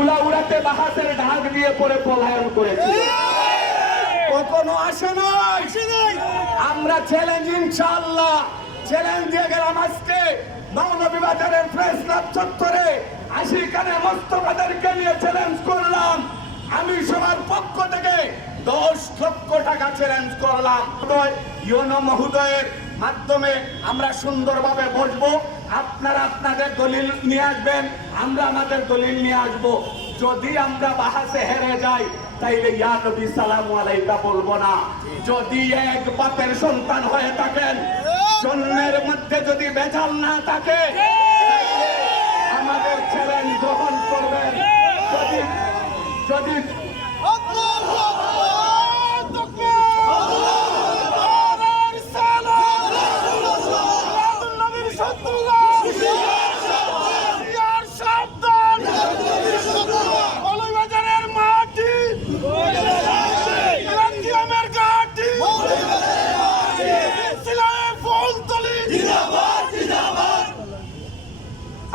ফুলাউড়াতে বাহাসের ঢাক দিয়ে পরে পলায়ন করেছে, কখনো আসে নাই। আমরা চ্যালেঞ্জ, ইনশাআল্লাহ চ্যালেঞ্জ দিয়ে গেলাম আজকে মৌলভীবাজারের প্রেস ক্লাব চত্বরে আশিকানে মোস্তফাদেরকে নিয়ে চ্যালেঞ্জ করলাম। আমি সবার পক্ষ থেকে 10 লক্ষ টাকা চ্যালেঞ্জ করলাম। ইউনো মহোদয়ের মাধ্যমে আমরা সুন্দরভাবে বসবো, আপনারা আপনাদের দলিল নিয়ে আসবেন, আমরা আমাদের দলিল নিয়ে আসবো। যদি আমরা বাহাসে হেরে যাই তাইলে ইয়া নবী সালামু আলাইকা বলবো না। যদি এক বাপের সন্তান হয়ে থাকেন, জন্মের মধ্যে যদি বেজাল না থাকে, আমাদের চ্যালেঞ্জ গ্রহণ করবেন। যদি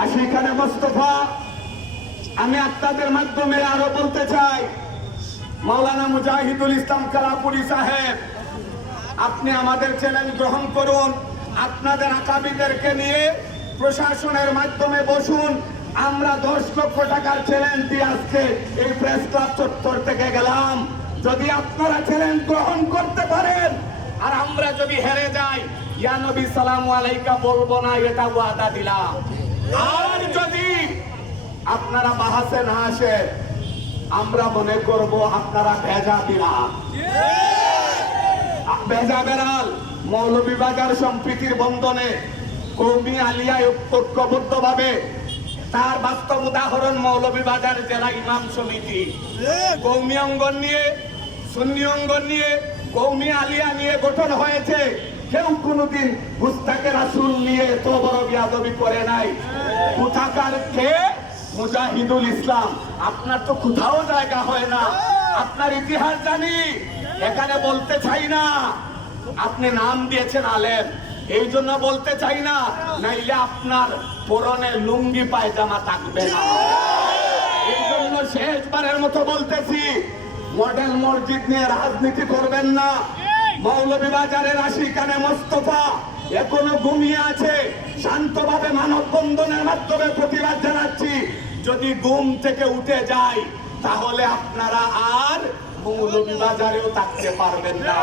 আশিকানে মোস্তফা, আমি আপনাদের মাধ্যমে আরো বলতে চাই, মাওলানা মুজাহিদুল ইসলাম কালাপুরি সাহেব, আপনি আমাদের চ্যালেঞ্জ গ্রহণ করুন। আপনাদের আকাবিদেরকে নিয়ে প্রশাসনের মাধ্যমে বসুন। আমরা 10 লক্ষ টাকার চ্যালেঞ্জ দিয়ে আজকে এই প্রেস ক্লাব চত্বর থেকে গেলাম। যদি আপনারা চ্যালেঞ্জ গ্রহণ করতে পারেন আর আমরা যদি হেরে যাই, ইয়া নবী সালামু আলাইকা বলবো না, এটা ওয়াদা দিলাম। আর যদি আপনারা বাহাসে না আসে, আমরা মনে করব আপনারা ভেজা দিলাম, ভেজা বেড়াল। মৌলভীবাজার সম্প্রীতির বন্ধনে কওমি আলিয়া ঐক্যবদ্ধ ভাবে, তার বাস্তব উদাহরণ মৌলভীবাজার জেলা ইমাম সমিতি। কওমি অঙ্গন নিয়ে, সুন্নি অঙ্গন নিয়ে, কওমি আলিয়া নিয়ে গঠন হয়েছে। কেউ কোনদিন মুস্তাকে রাসূল নিয়ে এত বড় বিয়াদবি করে নাই। কোথাকার কে? মুজাহিদুল ইসলাম। আপনার তো কোথাও জায়গা হয় না, আপনার ইতিহাস জানি, এখানে বলতে চাই না। আপনি নাম দিয়েছেন আলেম, এই জন্য বলতে চাই না, নাইলে আপনার পরনে লুঙ্গি পায়জামা থাকবে না। এই জন্য শেষবারের মতো বলতেছি, মডেল মসজিদ নিয়ে রাজনীতি করবেন না। মৌলভীবাজারের আশিকানে মোস্তফা এখনো ঘুমিয়ে আছে। শান্তভাবে মানববন্ধনের মাধ্যমে প্রতিবাদ জানাচ্ছি। যদি ঘুম থেকে উঠে যায়, তাহলে আপনারা আর মৌলভীবাজারেও থাকতে পারবেন না।